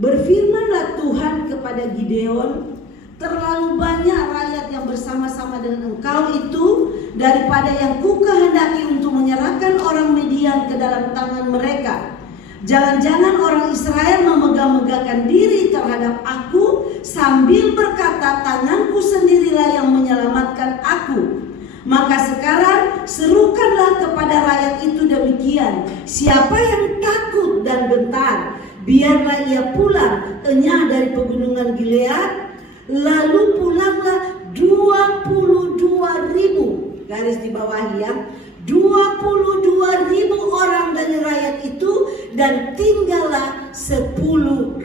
Berfirmanlah Tuhan kepada Gideon, terlalu banyak rakyat yang bersama-sama dengan engkau itu daripada yang ku kehendaki untuk menyerahkan orang Midian ke dalam tangan mereka. Jangan-jangan orang Israel memegang-megahkan diri terhadap aku sambil berkata, tanganku sendirilah yang menyelamatkan aku. Maka sekarang serukanlah kepada rakyat itu demikian, siapa yang takut dan gentar, biarlah ia pulang enyah dari pegunungan Gilead. Lalu pulanglah 22.000, garis di bawah ya, 22.000 orang dari rakyat itu, dan tinggallah 10.000.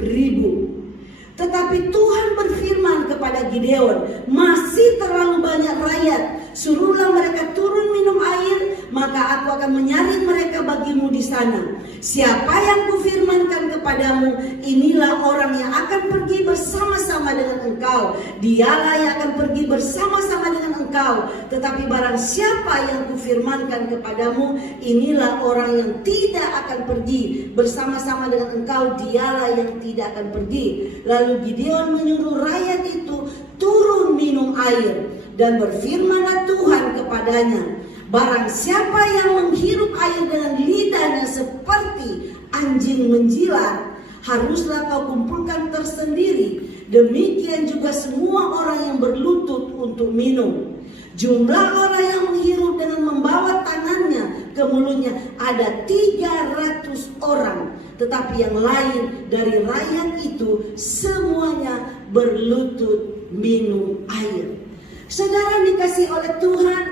Tetapi Tuhan berfirman kepada Gideon, masih terlalu banyak rakyat, suruhlah mereka turun minum air, maka aku akan menyaring mereka bagimu di sana. Siapa yang kufirmankan kepadamu, inilah orang yang akan pergi bersama-sama dengan engkau. Dialah yang akan pergi bersama-sama dengan engkau. Tetapi barang siapa yang kufirmankan kepadamu, inilah orang yang tidak akan pergi bersama-sama dengan engkau. Dialah yang tidak akan pergi. Lalu Gideon menyuruh rakyat itu turun minum air, dan berfirmanlah Tuhan kepadanya, barang siapa yang menghirup air dengan lidahnya seperti anjing menjilat, haruslah kau kumpulkan tersendiri. Demikian juga semua orang yang berlutut untuk minum. Jumlah orang yang menghirup dengan membawa tangannya ke mulutnya ada 300 orang. Tetapi yang lain dari rakyat itu semuanya berlutut minum air. Saudara dikasih oleh Tuhan,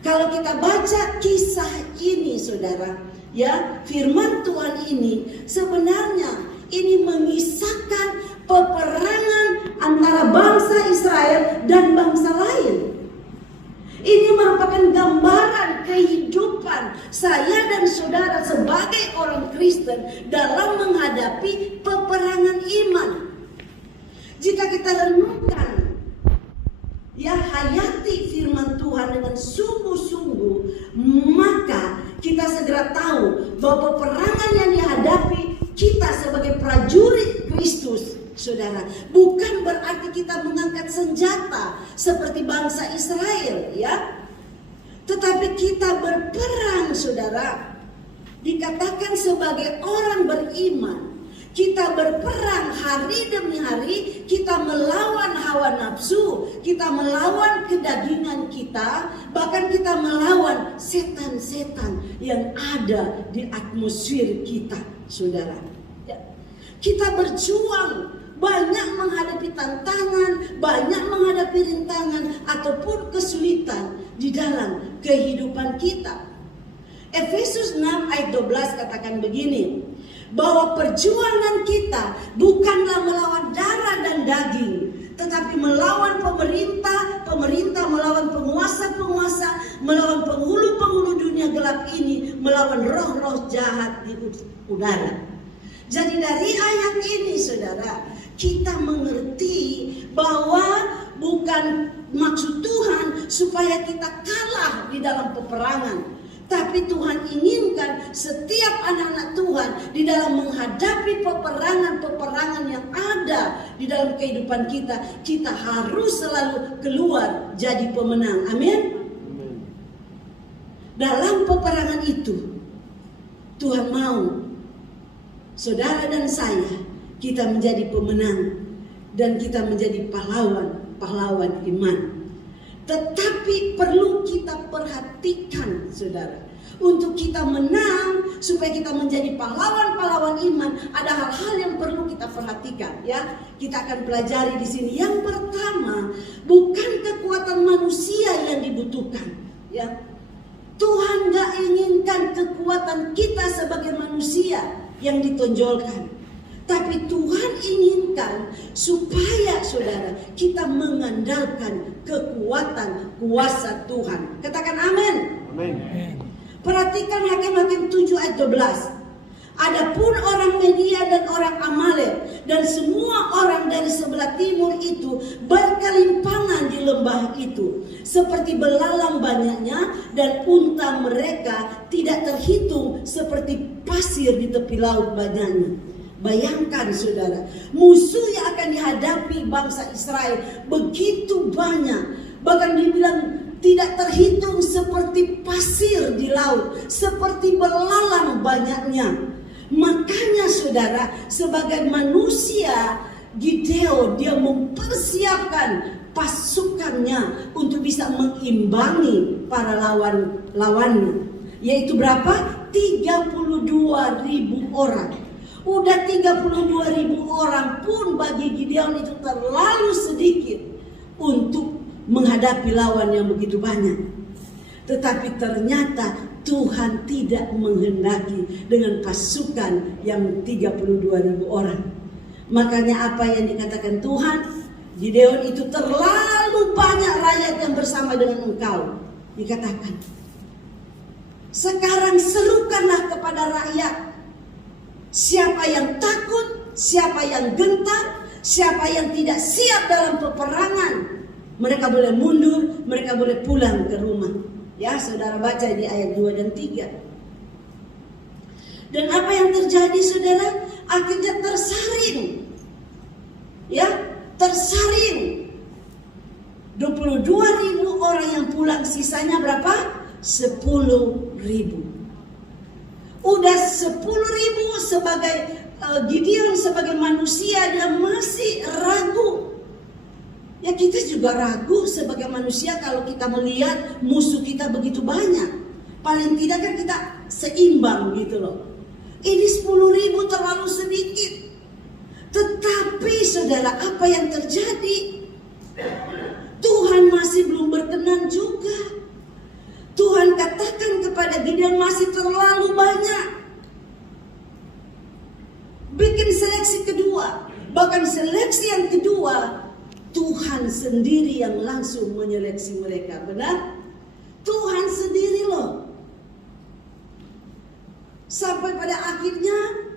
kalau kita baca kisah ini saudara, ya, firman Tuhan ini sebenarnya ini mengisahkan peperangan antara bangsa Israel dan bangsa lain. Ini merupakan gambaran kehidupan saya dan saudara sebagai orang Kristen dalam menghadapi peperangan iman. Jika kita renungkan, ya, hayati firman Tuhan dengan sungguh-sungguh, maka kita segera tahu bahwa peperangan yang dihadapi kita sebagai prajurit Kristus, saudara, bukan berarti kita mengangkat senjata seperti bangsa Israel, ya. Tetapi kita berperang, saudara. Dikatakan sebagai orang beriman, kita berperang hari demi hari, kita melawan hawa nafsu, kita melawan kedagingan kita, bahkan kita melawan setan-setan yang ada di atmosfer kita, saudara. Ya. Kita berjuang, banyak menghadapi tantangan, banyak menghadapi rintangan ataupun kesulitan di dalam kehidupan kita. Efesus 6 ayat 12 katakan begini, bahwa perjuangan kita bukanlah melawan darah dan daging, tetapi melawan pemerintah, melawan penguasa-penguasa, melawan penghulu-penghulu dunia gelap ini, melawan roh-roh jahat di udara. Jadi dari ayat ini saudara, kita mengerti bahwa bukan maksud Tuhan supaya kita kalah di dalam peperangan. Tapi Tuhan inginkan setiap anak-anak Tuhan di dalam menghadapi peperangan-peperangan yang ada di dalam kehidupan kita, kita harus selalu keluar jadi pemenang. Amin. Dalam peperangan itu, Tuhan mau saudara dan saya, kita menjadi pemenang dan kita menjadi pahlawan iman. Tetapi perlu kita perhatikan saudara, untuk kita menang, supaya kita menjadi pahlawan iman, ada hal-hal yang perlu kita perhatikan, ya. Kita akan pelajari di sini. Yang pertama, bukan kekuatan manusia yang dibutuhkan, ya. Tuhan gak inginkan kekuatan kita sebagai manusia yang ditonjolkan. Tapi Tuhan inginkan supaya saudara kita mengandalkan kekuatan kuasa Tuhan. Katakan amin. Amin. Perhatikan Hakim-Hakim 7 ayat 12. Adapun orang Media dan orang Amalek dan semua orang dari sebelah timur itu berkelimpangan di lembah itu, seperti belalang banyaknya, dan unta mereka tidak terhitung seperti pasir di tepi laut banyaknya. Bayangkan saudara, musuh yang akan dihadapi bangsa Israel begitu banyak. Bahkan dibilang tidak terhitung, seperti pasir di laut, seperti belalang banyaknya. Makanya saudara, sebagai manusia, Gideon dia mempersiapkan pasukannya untuk bisa mengimbangi para lawannya. Yaitu berapa? 32.000 orang. Udah 32.000 orang pun bagi Gideon itu terlalu sedikit untuk menghadapi lawan yang begitu banyak. Tetapi ternyata Tuhan tidak menghendaki dengan pasukan yang 32.000 orang. Makanya apa yang dikatakan Tuhan, Gideon itu terlalu banyak rakyat yang bersama dengan engkau. Dikatakan, sekarang serukanlah kepada rakyat, siapa yang takut, siapa yang gentar, siapa yang tidak siap dalam peperangan, mereka boleh mundur, mereka boleh pulang ke rumah. Ya, saudara baca di ayat 2 dan 3. Dan apa yang terjadi saudara? Akhirnya tersaring. Ya, tersaring. 22.000 orang yang pulang, sisanya berapa? 10.000. Udah 10.000 sebagai Gideon sebagai manusia dia masih ragu. Ya kita juga ragu sebagai manusia kalau kita melihat musuh kita begitu banyak. Paling tidak kan kita seimbang gitu loh. Ini 10.000 terlalu sedikit. Tetapi saudara, apa yang terjadi? Tuhan masih belum berkenan juga. Tuhan katakan kepada Gideon masih terlalu banyak. Bikin seleksi kedua. Bahkan seleksi yang kedua, Tuhan sendiri yang langsung menyeleksi mereka. Benar? Tuhan sendiri loh. Sampai pada akhirnya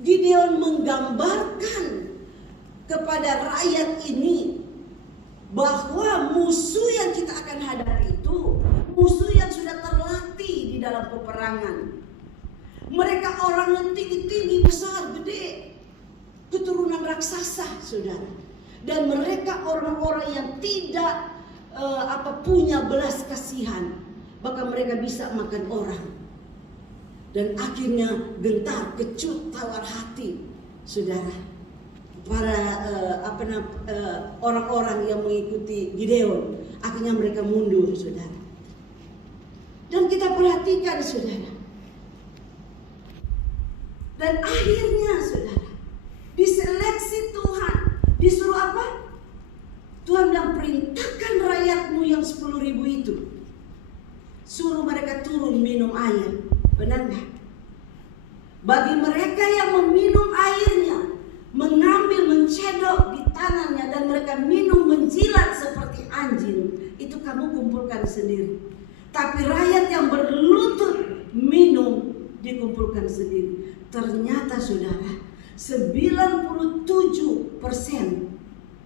Gideon menggambarkan kepada rakyat ini bahwa musuh yang kita akan hadapi itu musuh yang sudah terlatih di dalam peperangan. Mereka orang yang tinggi-tinggi, besar, gede, keturunan raksasa, saudara. Dan mereka orang-orang yang tidak punya belas kasihan, bahkan mereka bisa makan orang. Dan akhirnya gentar, kecut, tawar hati, saudara. Para orang-orang yang mengikuti Gideon, akhirnya mereka mundur, saudara. Dan kita perhatikan, saudara. Dan akhirnya, saudara, diseleksi Tuhan. Disuruh apa? Tuhan bilang, perintahkan rakyatmu yang 10.000 itu, suruh mereka turun minum air. Benar nggak? Bagi mereka yang meminum airnya, mengambil, mencedok di tangannya, dan mereka minum, menjilat seperti anjing, itu kamu kumpulkan sendiri. Tapi rakyat yang berlutut minum, dikumpulkan sendiri. Ternyata saudara, 97%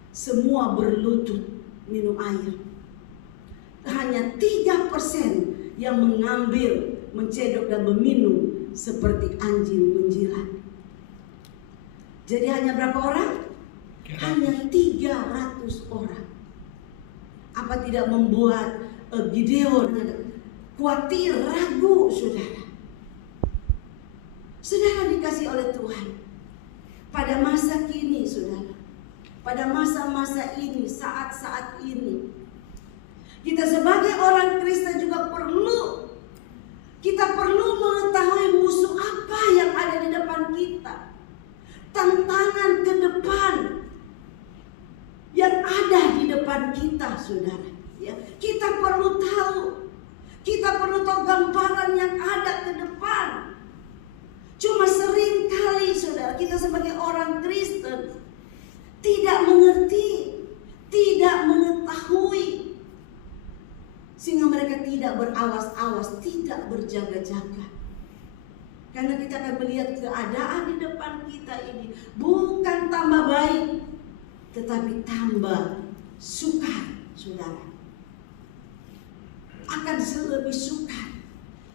semua berlutut minum air. Hanya 3% yang mengambil, mencedok dan meminum seperti anjing menjilat. Jadi hanya berapa orang? Hanya 300 orang. Apa tidak membuat Gideon khawatir, ragu, saudara? Saudara dikasih oleh Tuhan. Pada masa kini, saudara, pada masa-masa ini, saat-saat ini, kita sebagai orang Kristen juga perlu mengetahui musuh apa yang ada di depan kita. Tantangan ke depan yang ada di depan kita, saudara. Ya, kita perlu tahu. Kita perlu tahu gambaran yang ada ke depan. Cuma sering kali, saudara, kita sebagai orang Kristen tidak mengerti, tidak mengetahui, sehingga mereka tidak berawas-awas, tidak berjaga-jaga. Karena kita akan melihat keadaan di depan kita ini bukan tambah baik, tetapi tambah sukar, saudara. Akan lebih sukar.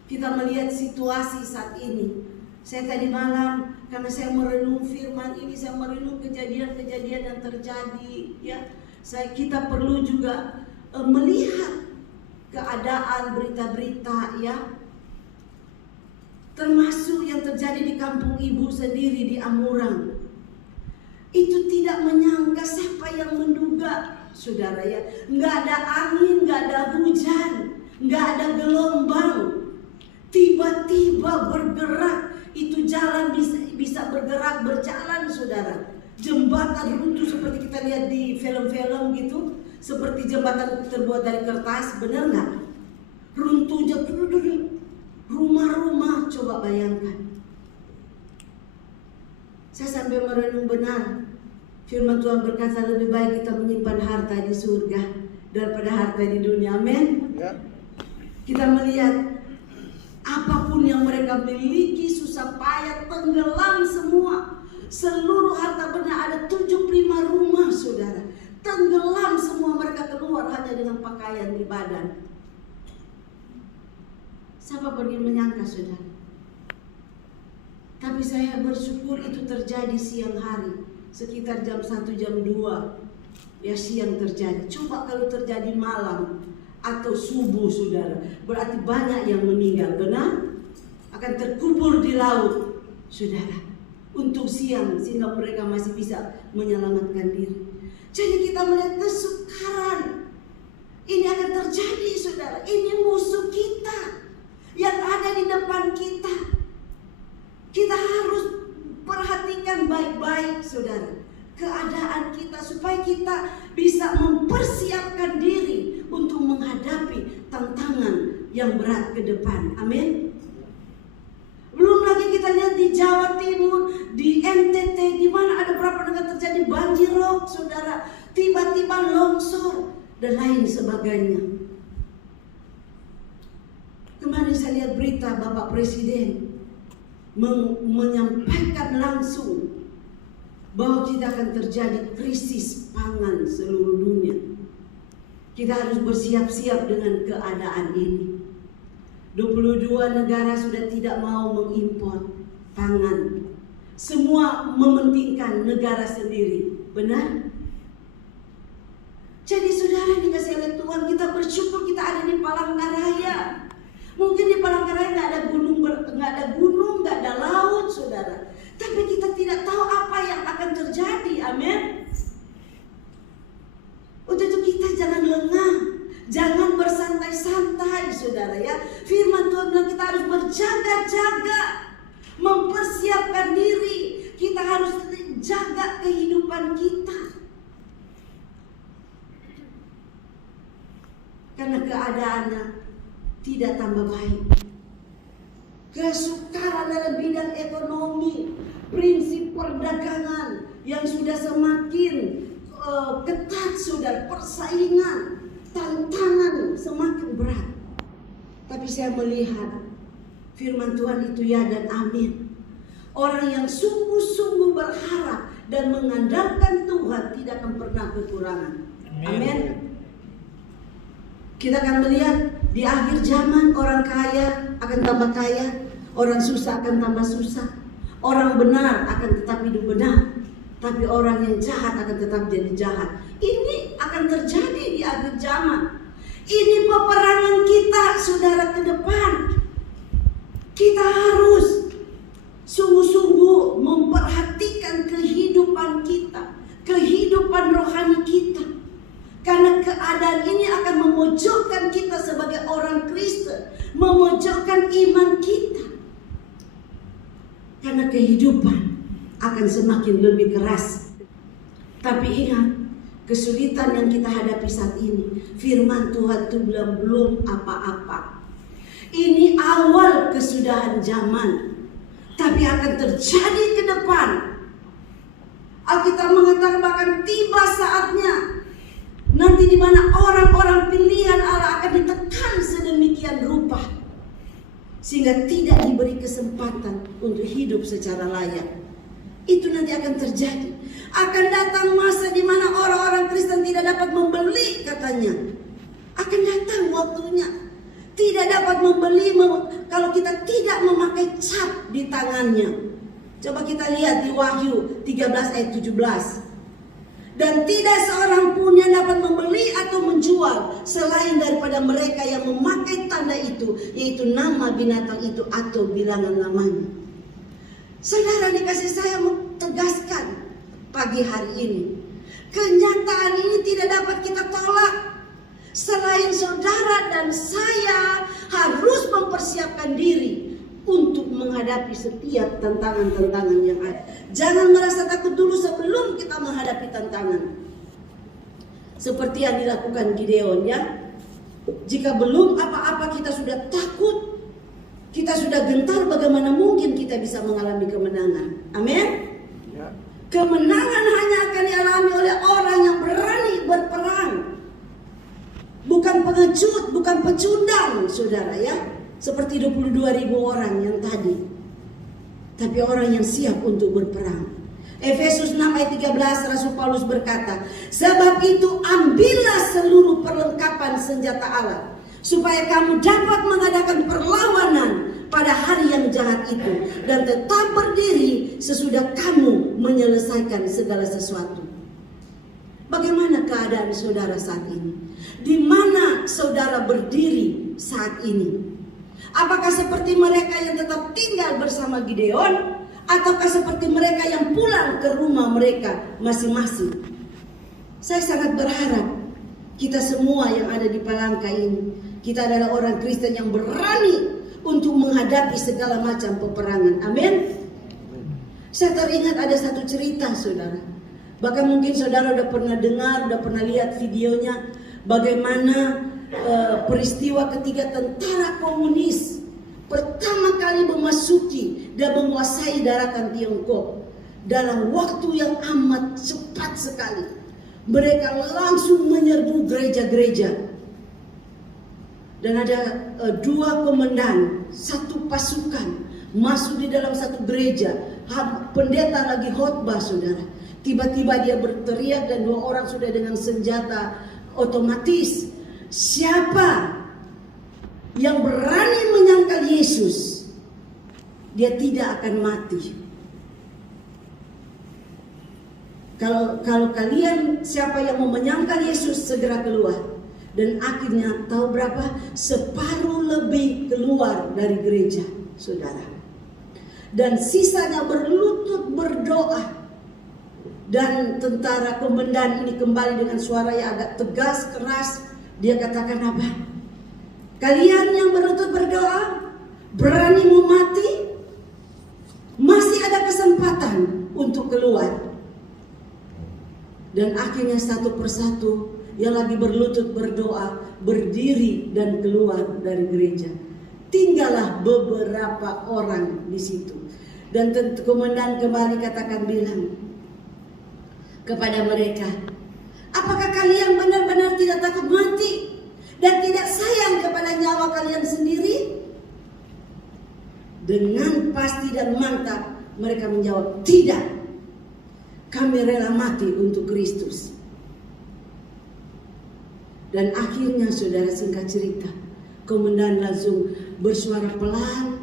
Kita melihat situasi saat ini. Saya tadi malam Karena saya merenung firman ini, saya merenung kejadian-kejadian yang terjadi, ya. Kita perlu juga melihat keadaan berita-berita, ya. Termasuk yang terjadi di kampung ibu sendiri di Amurang. Itu tidak menyangka, siapa yang menduga, saudara, ya. Nggak ada angin, nggak ada hujan, nggak ada gelombang. Tiba-tiba bergerak, itu jalan bisa bergerak, berjalan, saudara. Jembatan runtuh seperti kita lihat di film-film gitu, seperti jembatan terbuat dari kertas, benar nggak? Runtuh rumah-rumah, coba bayangkan. Saya sampai merenung benar. Firman Tuhan berkata lebih baik kita menyimpan harta di surga daripada harta di dunia. Amin. Ya. Kita melihat apapun yang mereka miliki susah payah tenggelam semua. Seluruh harta benda, ada 75 rumah, saudara. Tenggelam semua, mereka keluar hanya dengan pakaian di badan. Siapa pergi menyangka, saudara? Tapi saya bersyukur itu terjadi siang hari, sekitar jam 1, jam 2, ya, siang terjadi. Coba kalau terjadi malam atau subuh, saudara, berarti banyak yang meninggal, benar? Akan terkubur di laut, saudara, untuk siang, sehingga mereka masih bisa menyelamatkan diri. Jadi kita melihat kesukaran ini akan terjadi, saudara. Ini musuh kita yang ada di depan kita. Kita harus perhatikan baik-baik, saudara, keadaan kita, supaya kita bisa mempersiapkan diri untuk menghadapi tantangan yang berat ke depan. Amin. Belum lagi kita lihat di Jawa Timur, di NTT, di mana ada berapa negara terjadi banjirop, saudara, tiba-tiba longsor dan lain sebagainya. Kemarin saya lihat berita Bapak Presiden menyampaikan langsung bahwa kita akan terjadi krisis pangan seluruh dunia. Kita harus bersiap-siap dengan keadaan ini. 22 negara sudah tidak mau mengimpor pangan. Semua mementingkan negara sendiri. Benar? Jadi saudara, dikasih oleh Tuhan, kita bersyukur kita ada di Palangkaraya. Mungkin di Palangkaraya nggak ada gunung, nggak ada laut, saudara. Tapi kita tidak tahu apa yang akan terjadi. Amin. Untuk itu kita jangan lengah, jangan bersantai-santai, saudara, ya. Firman Tuhan bilang kita harus berjaga-jaga, mempersiapkan diri. Kita harus jaga kehidupan kita. Karena keadaannya tidak tambah baik. Kesukaran dalam bidang ekonomi, prinsip perdagangan yang sudah semakin ketat, saudara, persaingan, tantangan semakin berat. Tapi saya melihat firman Tuhan itu ya dan amin. Orang yang sungguh-sungguh berharap dan mengandalkan Tuhan tidak akan pernah kekurangan. Amin. Kita akan melihat di akhir zaman orang kaya akan tambah kaya, orang susah akan tambah susah, orang benar akan tetap hidup benar, tapi orang yang jahat akan tetap jadi jahat. Ini akan terjadi di akhir zaman. Ini peperangan kita, saudara, ke depan. Kita harus sungguh-sungguh memperhatikan kehidupan kita, kehidupan rohani kita. Karena keadaan ini akan memojokkan kita sebagai orang Kristen, memojokkan iman kita. Karena kehidupan akan semakin lebih keras. Tapi ingat, kesulitan yang kita hadapi saat ini, firman Tuhan itu belum apa-apa. Ini awal kesudahan zaman, tapi akan terjadi ke depan. Alkitab mengatakan bahkan tiba saatnya nanti di mana orang-orang pilihan Allah akan ditekan sedemikian rupa sehingga tidak diberi kesempatan untuk hidup secara layak. Itu nanti akan terjadi. Akan datang masa di mana orang-orang Kristen tidak dapat membeli, katanya. Akan datang waktunya. Tidak dapat membeli kalau kita tidak memakai cap di tangannya. Coba kita lihat di Wahyu 13 ayat 17. Dan tidak seorang pun yang dapat membeli atau menjual selain daripada mereka yang memakai tanda itu, yaitu nama binatang itu atau bilangan namanya. Saudara dikasih, saya mau tegaskan pagi hari ini, kenyataan ini tidak dapat kita tolak. Selain saudara dan saya harus mempersiapkan diri untuk menghadapi setiap tantangan-tantangan yang ada. Jangan merasa takut dulu sebelum kita menghadapi tantangan. Seperti yang dilakukan Gideon, ya. Jika belum apa-apa kita sudah takut, kita sudah gentar, bagaimana mungkin kita bisa mengalami kemenangan? Amin. Ya. Kemenangan hanya akan dialami oleh orang yang berani berperang. Bukan pengecut, bukan pecundang, saudara, ya. Seperti 22.000 orang yang tadi. Tapi orang yang siap untuk berperang. Efesus 6 ayat 13, Rasul Paulus berkata, sebab itu ambillah seluruh perlengkapan senjata Allah, supaya kamu dapat mengadakan perlawanan pada hari yang jahat itu, dan tetap berdiri sesudah kamu menyelesaikan segala sesuatu. Bagaimana keadaan saudara saat ini? Di mana saudara berdiri saat ini? Apakah seperti mereka yang tetap tinggal bersama Gideon, ataukah seperti mereka yang pulang ke rumah mereka masing-masing? Saya sangat berharap kita semua yang ada di Palangka ini, kita adalah orang Kristen yang berani untuk menghadapi segala macam peperangan. Amin. Saya teringat ada satu cerita, saudara. Bahkan mungkin saudara udah pernah dengar, udah pernah lihat videonya, bagaimana peristiwa ketika tentara komunis pertama kali memasuki dan menguasai daratan Tiongkok. Dalam waktu yang amat cepat sekali, mereka langsung menyerbu gereja-gereja. Dan ada dua komandan, satu pasukan masuk di dalam satu gereja. Pendeta lagi khotbah, saudara. Tiba-tiba dia berteriak dan dua orang sudah dengan senjata otomatis. Siapa yang berani menyangkal Yesus, dia tidak akan mati. Kalau kalian, siapa yang mau menyangkal Yesus, segera keluar. Dan akhirnya tahu berapa? Separuh lebih keluar dari gereja, saudara. Dan sisanya berlutut berdoa. Dan tentara komandan ini kembali dengan suara yang agak tegas, keras. Dia katakan apa? Kalian yang berlutut berdoa, berani mau mati, masih ada kesempatan untuk keluar. Dan akhirnya satu persatu yang lagi berlutut berdoa, berdiri dan keluar dari gereja. Tinggallah beberapa orang di situ. Dan komandan kembali bilang kepada mereka, apakah kalian benar-benar tidak takut mati dan tidak sayang kepada nyawa kalian sendiri? Dengan pasti dan mantap mereka menjawab, tidak. Kami rela mati untuk Kristus. Dan akhirnya, saudara, singkat cerita, komandan langsung bersuara pelan,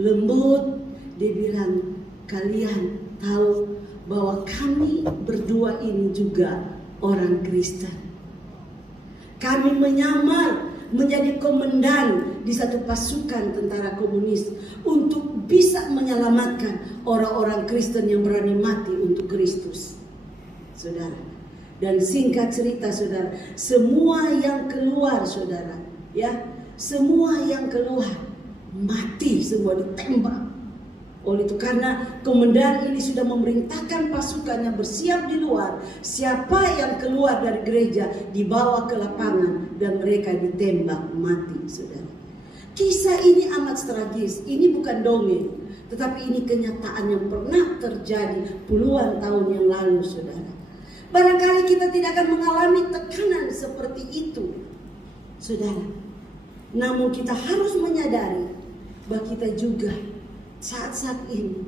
lembut. Dia bilang, kalian tahu bahwa kami berdua ini juga orang Kristen. Kami menyamar menjadi komandan di satu pasukan tentara komunis untuk bisa menyelamatkan orang-orang Kristen yang berani mati untuk Kristus, saudara. Dan singkat cerita, saudara, semua yang keluar, saudara, ya, semua yang keluar mati, semua ditembak. Oleh itu, karena komandan ini sudah memerintahkan pasukannya bersiap di luar. Siapa yang keluar dari gereja dibawa ke lapangan dan mereka ditembak mati, saudara. Kisah ini amat tragis. Ini bukan dongeng, tetapi ini kenyataan yang pernah terjadi puluhan tahun yang lalu, saudara. Barangkali kita tidak akan mengalami tekanan seperti itu, saudara. Namun kita harus menyadari bahwa kita juga saat-saat ini,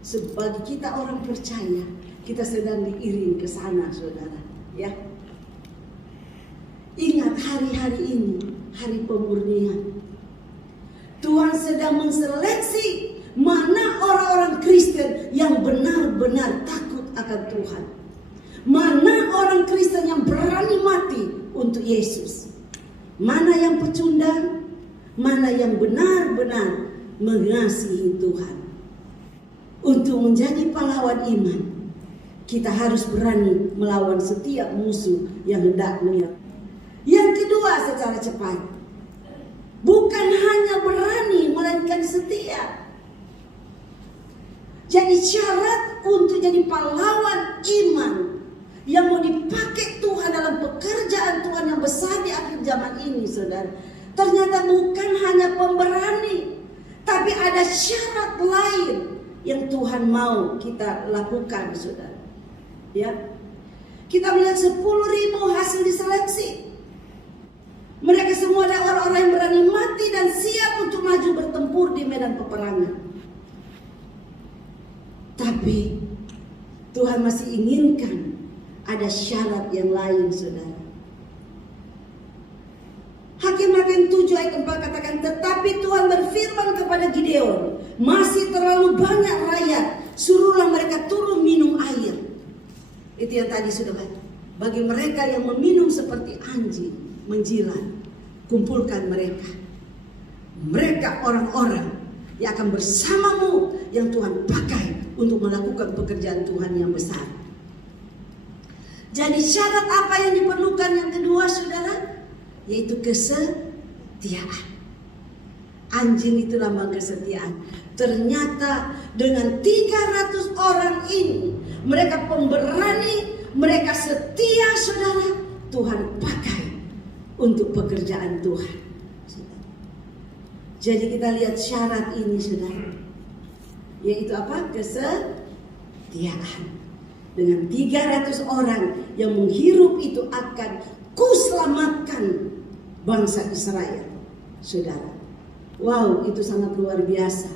sebagai kita orang percaya, kita sedang diiring ke sana, saudara. Ya, ingat hari-hari ini, hari pemurnian. Tuhan sedang menseleksi mana orang-orang Kristen yang benar-benar takut akan Tuhan? Mana orang Kristen yang berani mati untuk Yesus? Mana yang pecundang? Mana yang benar-benar mengasihi Tuhan? Untuk menjadi pahlawan iman, kita harus berani melawan setiap musuh yang hendak menyerang. Yang kedua, secara cepat, bukan hanya berani, melainkan setia. Jadi syarat untuk jadi pahlawan iman yang mau dipakai Tuhan dalam pekerjaan Tuhan yang besar di akhir zaman ini, saudara, ternyata bukan hanya pemberani, tapi ada syarat lain yang Tuhan mau kita lakukan, saudara. Ya, kita melihat 10.000 hasil diseleksi. Mereka semua adalah orang-orang yang berani mati dan siap untuk maju bertempur di medan peperangan. Tapi Tuhan masih inginkan ada syarat yang lain, saudara. Hakim-Hakim 7 ayat 4 katakan, tetapi Tuhan berfirman kepada Gideon, masih terlalu banyak rakyat, suruhlah mereka turun minum air. Itu yang tadi sudah baca. Bagi mereka yang meminum seperti anjing menjilat, kumpulkan mereka. Mereka orang-orang yang akan bersamamu yang Tuhan pakai untuk melakukan pekerjaan Tuhan yang besar. Jadi syarat apa yang diperlukan yang kedua, saudara? Yaitu kesetiaan. Anjing itu lambang kesetiaan. Ternyata dengan 300 orang ini, mereka pemberani, mereka setia, saudara. Tuhan pakai untuk pekerjaan Tuhan. Jadi kita lihat syarat ini, saudara. Yaitu apa? Kesetiaan. Dengan 300 orang yang menghirup itu akan kuselamatkan bangsa Israel, saudara. Wow, itu sangat luar biasa.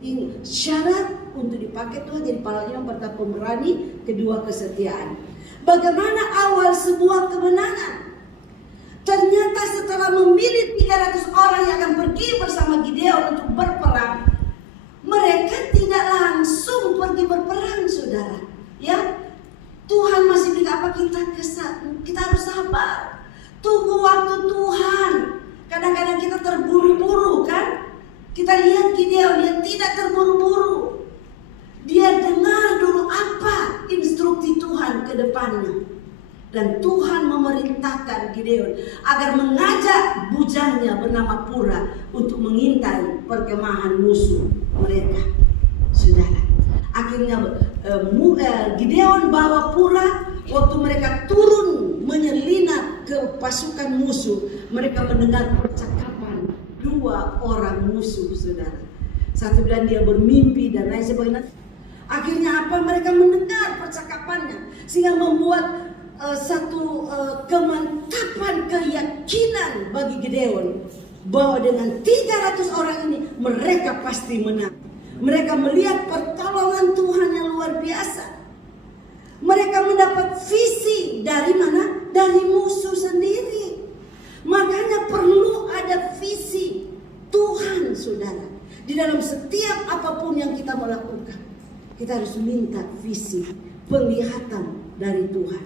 Ini syarat untuk dipakai Tuhan jadi pahlawan. Yang pertama pemberani, kedua kesetiaan. Bagaimana awal sebuah kemenangan? Ternyata setelah memilih 300 orang yang akan pergi bersama Gideon untuk berperang, mereka tidak langsung pergi berperang, saudara. Ya, Tuhan masih bilang apa? Kita harus sabar. Tunggu waktu Tuhan. Kadang-kadang kita terburu-buru, kan? Kita lihat Gideon, dia tidak terburu-buru. Dia dengar dulu apa instruksi Tuhan ke depannya. Dan Tuhan memerintahkan Gideon agar mengajak bujangnya bernama Pura untuk mengintai perkemahan musuh mereka, saudara. Akhirnya Gideon bawa Pura. Waktu mereka turun menyelinap ke pasukan musuh, mereka mendengar percakapan 2 orang musuh, saudara. Satu bilang dia bermimpi dan lain sebagainya. Akhirnya apa? Mereka mendengar percakapannya sehingga membuat satu kemantapan keyakinan bagi Gideon bahwa dengan 300 orang ini mereka pasti menang. Mereka melihat pertolongan Tuhan yang luar biasa. Mereka mendapat visi dari mana? Dari musuh sendiri. Makanya perlu ada visi Tuhan, saudara. Di dalam setiap apapun yang kita melakukan, kita harus minta visi, penglihatan dari Tuhan.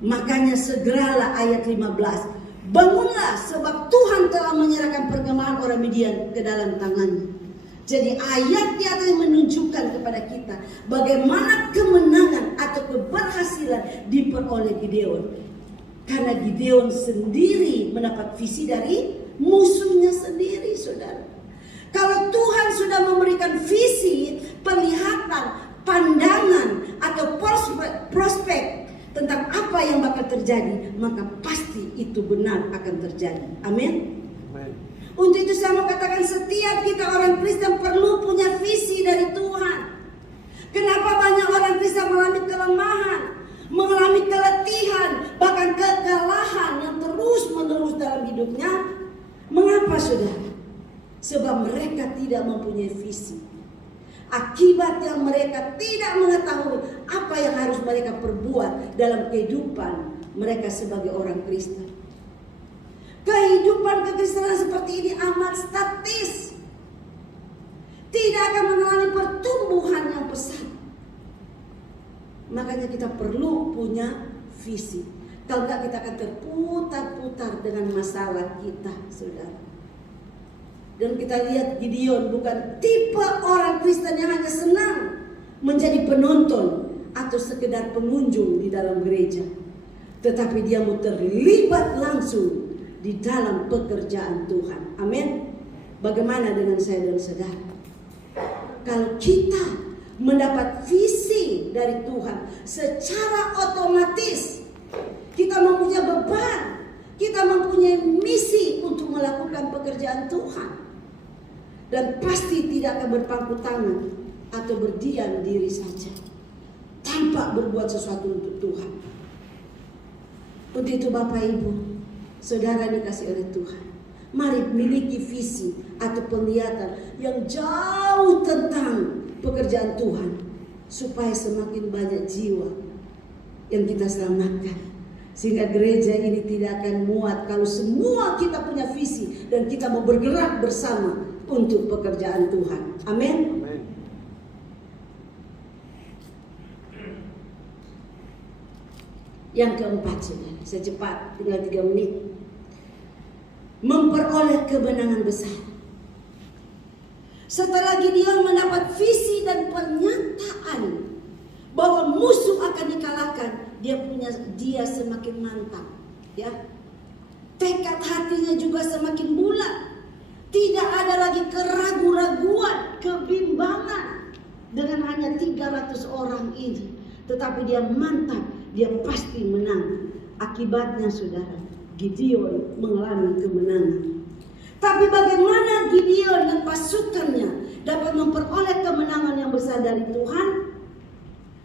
Makanya segeralah ayat 15. Bangunlah sebab Tuhan telah menyerahkan perkemahan orang Midian ke dalam tangannya. Jadi ayat di atas menunjukkan kepada kita bagaimana kemenangan atau keberhasilan diperoleh Gideon. Karena Gideon sendiri mendapat visi dari musuhnya sendiri, saudara. Kalau Tuhan sudah memberikan visi, penglihatan, pandangan atau prospek tentang apa yang bakal terjadi, maka pasti itu benar akan terjadi. Amin. Untuk itu saya mau katakan, setiap kita orang Kristen perlu punya visi dari Tuhan. Kenapa banyak orang Kristen mengalami kelemahan, mengalami keletihan, bahkan kegagalan yang terus-menerus dalam hidupnya? Mengapa, saudara? Sebab mereka tidak mempunyai visi. Akibatnya mereka tidak mengetahui apa yang harus mereka perbuat dalam kehidupan mereka sebagai orang Kristen. Kehidupan kekristenan seperti ini amat statis. tidak akan mengalami pertumbuhan yang pesat. Makanya kita perlu punya visi. Kalau enggak kita akan terputar-putar dengan masalah kita, saudara. Dan kita lihat Gideon bukan tipe orang Kristen yang hanya senang menjadi penonton atau sekedar pengunjung di dalam gereja, tetapi dia mau terlibat langsung di dalam pekerjaan Tuhan. Amin. Bagaimana dengan saya dan saudara? Kalau kita mendapat visi dari Tuhan, secara otomatis kita mempunyai beban, kita mempunyai misi untuk melakukan pekerjaan Tuhan. Dan pasti tidak akan berpangku tangan atau berdiam diri saja tanpa berbuat sesuatu untuk Tuhan. Untuk itu Bapak Ibu, saudara dikasih oleh Tuhan, mari miliki visi atau penglihatan yang jauh tentang pekerjaan Tuhan, supaya semakin banyak jiwa yang kita selamatkan. Sehingga gereja ini tidak akan muat kalau semua kita punya visi dan kita mau bergerak bersama untuk pekerjaan Tuhan. Amin. Yang keempat, saudara, secepat, tinggal 3 menit. Memperoleh kemenangan besar. Setelah Gideon mendapat visi dan pernyataan bahwa musuh akan dikalahkan, dia semakin mantap, ya. Tekad hatinya juga semakin bulat. Tidak ada lagi keraguan-raguan, kebimbangan dengan hanya 300 orang ini. Tetapi dia mantap, dia pasti menang. Akibatnya saudara, Gideon mengalami kemenangan. Tapi bagaimana Gideon dan pasukannya dapat memperoleh kemenangan yang besar dari Tuhan?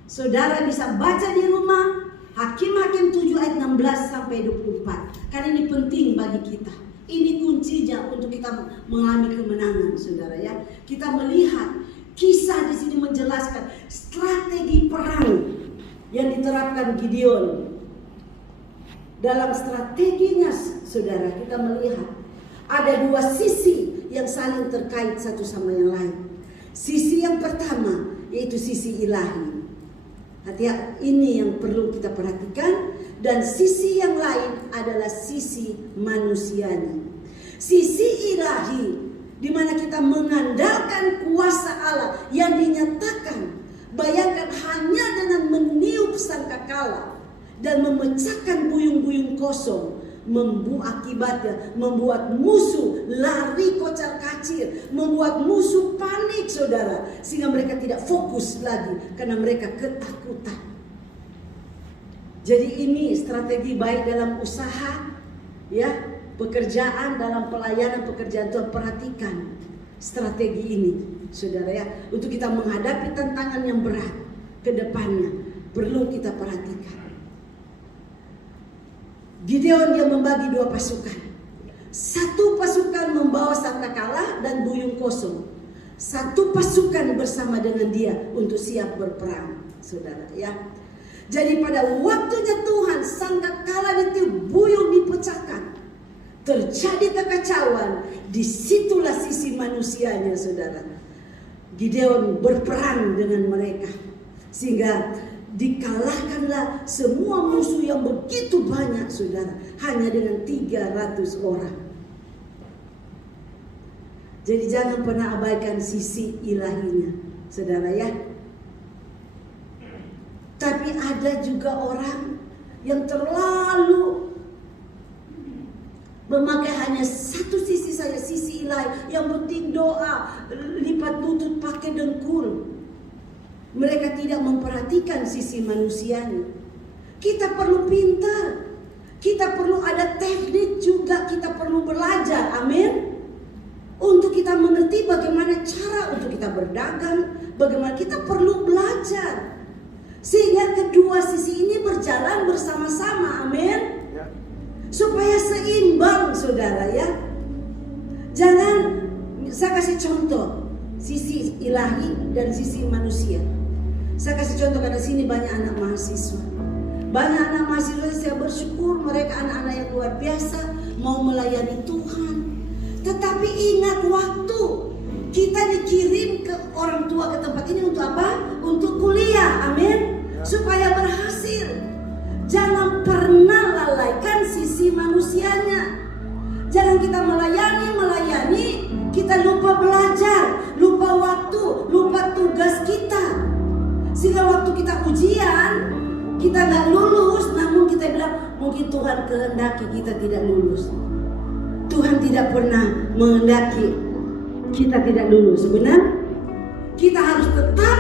Saudara bisa baca di rumah Hakim-Hakim 7 ayat 16 sampai 24. Karena ini penting bagi kita. Ini kuncinya untuk kita mengalami kemenangan, saudara, ya. Kita melihat kisah di sini menjelaskan strategi perang yang diterapkan Gideon. Dalam strateginya, saudara, kita melihat ada 2 sisi yang saling terkait satu sama yang lain. Sisi yang pertama yaitu sisi ilahi. Hati-hati, ini yang perlu kita perhatikan. Dan sisi yang lain adalah sisi manusianya. Sisi ilahi, di mana kita mengandalkan kuasa Allah yang dinyatakan. Bayangkan hanya dengan meniup sangkakala dan memecahkan buyung-buyung kosong, akibatnya membuat musuh lari kocar-kacir, membuat musuh panik, saudara, sehingga mereka tidak fokus lagi karena mereka ketakutan. Jadi ini strategi baik dalam usaha, ya, pekerjaan, dalam pelayanan pekerjaan Tuhan. Perhatikan strategi ini, saudara, ya, untuk kita menghadapi tantangan yang berat ke depannya. Perlu kita perhatikan. Gideon dia membagi 2 pasukan. Satu pasukan membawa sangkakala dan buyung kosong. Satu pasukan bersama dengan dia untuk siap berperang, saudara, ya. Jadi pada waktunya Tuhan, sangkakala ditiup, buyung dipecahkan, terjadi kekacauan. Disitulah sisi manusianya, saudara. Gideon berperang dengan mereka, sehingga dikalahkanlah semua musuh yang begitu banyak, saudara, hanya dengan 300 orang. Jadi jangan pernah abaikan sisi ilahinya, saudara, ya. Tapi ada juga orang yang terlalu memakai hanya satu sisi saja, sisi ilahi. Yang penting doa, lipat lutut pakai dengkul. Mereka tidak memperhatikan sisi manusianya. Kita perlu pintar, kita perlu ada teknik juga, kita perlu belajar, amin. Untuk kita mengerti bagaimana cara untuk kita berdagang, bagaimana kita perlu belajar. Sehingga kedua sisi ini berjalan bersama-sama, amin. Supaya seimbang, saudara, ya. Jangan, saya kasih contoh sisi ilahi dan sisi manusia. Saya kasih contoh, karena sini banyak anak mahasiswa. Banyak anak mahasiswa, saya bersyukur mereka anak-anak yang luar biasa, mau melayani Tuhan. Tetapi ingat waktu Kita dikirim ke orang tua ke tempat ini untuk apa? Untuk kuliah, amin. Supaya berhasil. Jangan pernah lalaikan sisi manusianya. Jangan kita melayani, kita lupa belajar, lupa waktu, lupa tugas kita. Sehingga waktu kita ujian, kita nggak lulus, namun kita bilang mungkin Tuhan kehendaki kita tidak lulus. Tuhan tidak pernah menghendaki kita tidak lulus, benar? Kita harus tetap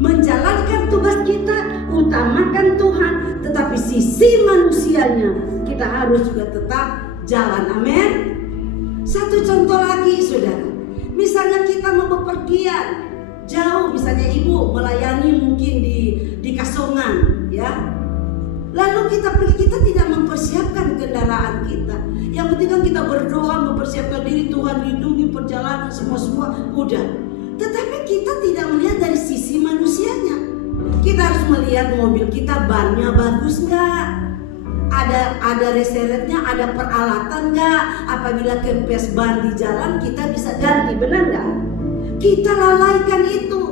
menjalankan tugas kita, utamakan Tuhan, tetapi sisi manusianya kita harus juga tetap jalan, amin. Satu contoh lagi, saudara. Misalnya kita mau bepergian jauh, misalnya ibu melayani mungkin di Kasongan, ya. Lalu kita pergi, kita tidak mempersiapkan kendaraan kita. Yang penting kan kita berdoa, mempersiapkan diri, Tuhan lindungi perjalanan semua udah. Tetapi kita tidak melihat dari sisi manusianya. Kita harus melihat mobil kita bannya bagus nggak? Ada reseretnya, ada peralatan nggak? Apabila kempes ban di jalan kita bisa ganti, benar nggak? Kita lalaikan itu.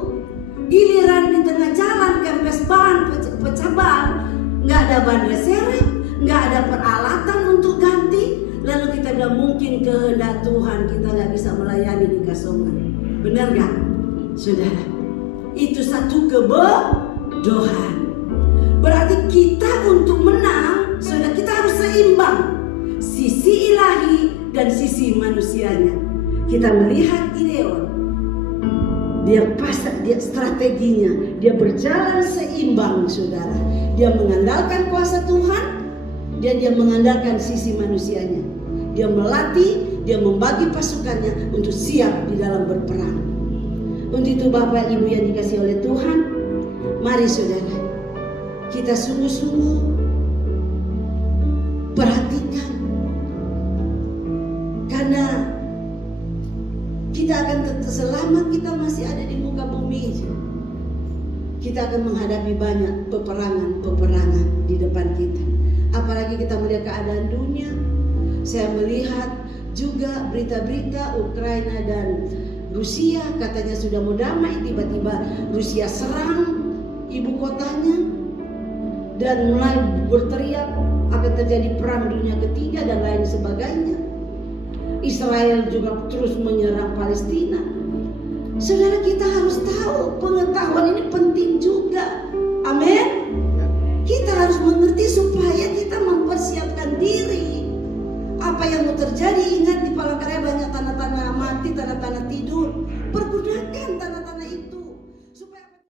Giliran di tengah jalan kempes ban, pecah ban, nggak ada ban reseret, nggak ada peralatan untuk ganti. Lalu kita bilang mungkin kehendak Tuhan kita nggak bisa melayani di Kasongan. Benar nggak, saudara? Itu satu kebodohan. Berarti kita untuk menang, saudara, kita harus seimbang sisi ilahi dan sisi manusianya. Kita melihat Gideon, dia strateginya, dia berjalan seimbang, saudara. Dia mengandalkan kuasa Tuhan, dia mengandalkan sisi manusianya. Dia melatih, dia membagi pasukannya untuk siap di dalam berperang. Untuk itu Bapak Ibu yang dikasihi oleh Tuhan, mari saudara, kita sungguh-sungguh perhatikan. Karena kita akan selama kita masih ada di muka bumi, kita akan menghadapi banyak peperangan di depan kita. Apalagi kita melihat keadaan dunia. Saya melihat juga berita-berita Ukraina dan Rusia katanya sudah mau damai, tiba-tiba Rusia serang ibu kotanya dan mulai berteriak akan terjadi perang dunia ketiga dan lain sebagainya. Israel juga terus menyerang Palestina. Saudara, kita harus tahu, pengetahuan ini penting juga. Amin. Kita harus mengerti supaya kita mempersiapkan diri. Apa yang mau terjadi, ingat di Palangkaraya banyak tanah-tanah mati, tanah-tanah tidur. Pergunakan tanah-tanah itu.